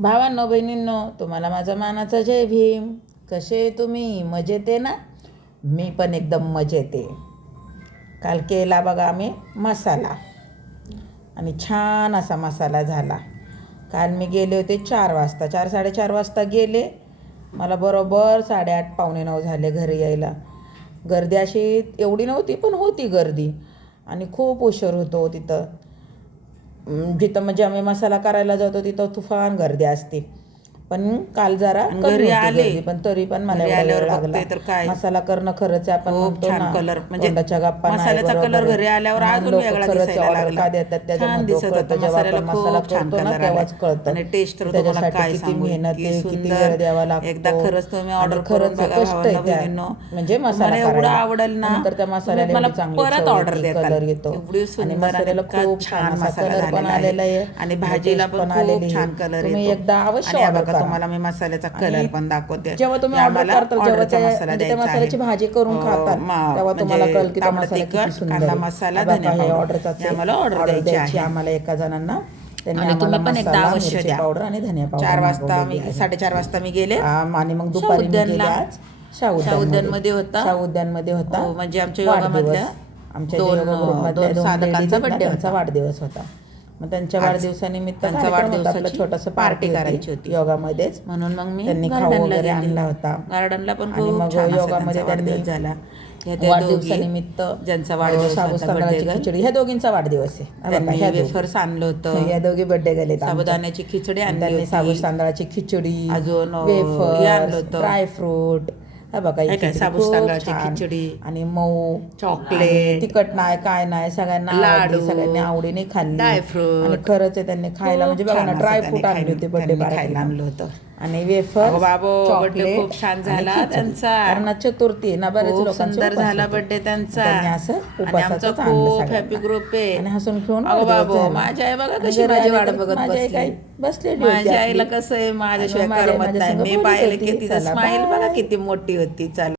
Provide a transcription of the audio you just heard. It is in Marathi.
भावांनो बहिणींनो, तुम्हाला माझा मानाचा जय भीम. कसे तुम्ही? मजेत आहे ना? मी पण एकदम मजेत आहे. काल केला बघा आम्ही मसाला आणि छान असा मसाला झाला. काल मी गेले होते 4 वाजता, 4-4:30 वाजता गेले. मला बरोबर 8:30 पावणे 9 झाले घरी यायला. गर्दी अशी एवढी नव्हती, पण होती गर्दी आणि खूप उशीर होतो तिथं. जिथं म्हणजे आम्ही मसाला करायला जातो तिथं तुफान गर्दी असते. पण काल जरा घरी आले, पण तरी पण मला एवढा वेळ लागला. मसाला करणं खरंच आहे, आपण म्हणतो ना कलर म्हणजे तोंडाच्या गप्पा नाही, मसाल्याचा बरोबर कलर आहे. घरी आल्यावर म्हणून अजून लोक वेगळा खरंच दिसायला ऑर्डर लागला. का देतात त्याचं छान महत्त्व दिसत कळतं. होता. जेव्हा आपण मसाल्याला मसाला खूप छान करतो ना कलर तेव्हाच आलाय. कळतं आणि टेस्ट तर तुम्हाला त्याच्यासाठी काय किती सांगू, मेहनत इतकी आहे, किती सुंदर. वेळ द्यावा लागतो. एकदा खरंच तुम्ही आणि ऑर्डर करून खरंच बघा कष्ट आहे भावांनो त्या बहिणींनो. म्हणजे मसाला तुम्हाला एवढं करायला. आवडेल ना, नंतर त्या मसाल्याला तुम्ही मला एवढी चांगली परत चव ऑर्डर येते, देताल. कलर येतो एवढी आणि सुंदर आणि मसाल्याला इतका खूप छान असा मसाला कलर पण झालेला आलेला आहे आहे आणि आणि भाजीला टेस्ट पण आलेली खूप आहे. छान कलर तुम्ही येतो. एकदा अवश्य आणि ऑर्डर बघा करा. तुम्हाला मी मसाल्याचा आणि कलर पण दाखवते. जेव्हा तुम्ही की ऑर्डर आम्हाला करताल, जेव्हा ऑर्डरचा मसाला म्हणजे त्या द्यायचा आहे. मसाल्याची भाजी करून खाताल तेव्हा तुम्हाला म्हणजे कळेल की तो तांबडा मसाला किती तिखट, सुंदर कांदा आहे. मसाला, बघा, धनिया हे पावडर ऑर्डरचाच हे आम्हाला ऑर्डर द्यायची द्यायची आहे. आम्हाला एका जणांना. त्यांनी आणि आम्हाला तुम्ही पण एकदा मसाला, अवश्य मिरची द्या. पावडर आणि धनिया पावडर 4 वाजता मागवलेली मी आहे. 4:30 वाजता मी गेले. आणि मग दुपारी मी गेले आज शाहू उद्यानमध्ये होता. उद्यानमध्ये होता. हो, म्हणजे आमच्या वाढदिवस. योगामधल्या आमच्या दोन योगा ग्रुपमधल्या 2 साधकांचा ladies आहेत ना, birthday त्यांचा होता. वाढदिवस होता. मग त्यांच्या वाढदिवसानिमित्त त्यांचा कार्यक्रम होता. आपलं वाढदिवसाची छोटंसं पार्टी पार्टी करायची होती. योगामध्येच. म्हणून मग मी त्यांनी खाऊ गार्डनला वगैरे गेले. आणला होता. गार्डनला पण आणि खूप मग छान असा योगामध्ये त्यांचा त्यांनी वाढदिवस झाला. ह्या त्या वाढदिवसानिमित्त दोघी ज्यांचा वाढदिवस साबुदाण्याची होता, birthday girl, खिचडी, ह्या दोघींचा वाढदिवस आहे. हा बघा, त्यांनी ह्या दोघी. वेफर्स आणलं होतं. ह्या दोघी बर्थडे गेले. साबुदाण्याची खिचडी आणली त्यांनी होती. साबूस तांदळाची खिचडी, अजून हे वेफर्स, आणलं होतं. ड्रायफ्रूट. हा बघा, ही काय काय, खिचडी साबूस खूप तांदळाची छान. खिचडी आणि मऊ चॉकलेट, आणि तिखट नाही, काय नाही, सगळ्यांना आवडली, लाडू, सगळ्यांनी आवडीने खाल्ली. ड्रायफ्रूट. आणि खरंच आहे, त्यांनी खायला म्हणजे बघा ना, ड्रायफ्रूट आणले होते बर्थडे खायला आणलं होतं. आणि वेफर, बर्थडे खूप छान झाला त्यांचा. कारण चतुर्थी आहे ना, बरेच खूप लोकांचा सुंदर उपवास झाला होतो. बर्थडे त्यांचा. त्यांनी असं आणि उपवासाचंच आमचा आणलं खूप सगळ्यांना. हॅपी ग्रुप आहे. आणि हसून खेळून अगो वाढदिवस बाबो, झाला. माझी आई बघा आणि कशी घरी माझी आले वाट तर बघत माझी आई बसली. काय बसलेली होती माझ्या आईला आपली. कसं आहे, माझ्याशिवाय आणि माझ्या करमत नाही. संग मी बोलत पाहिलं होती. की तिचं चला, स्माईल बघा बाय. किती मोठी होती. चालू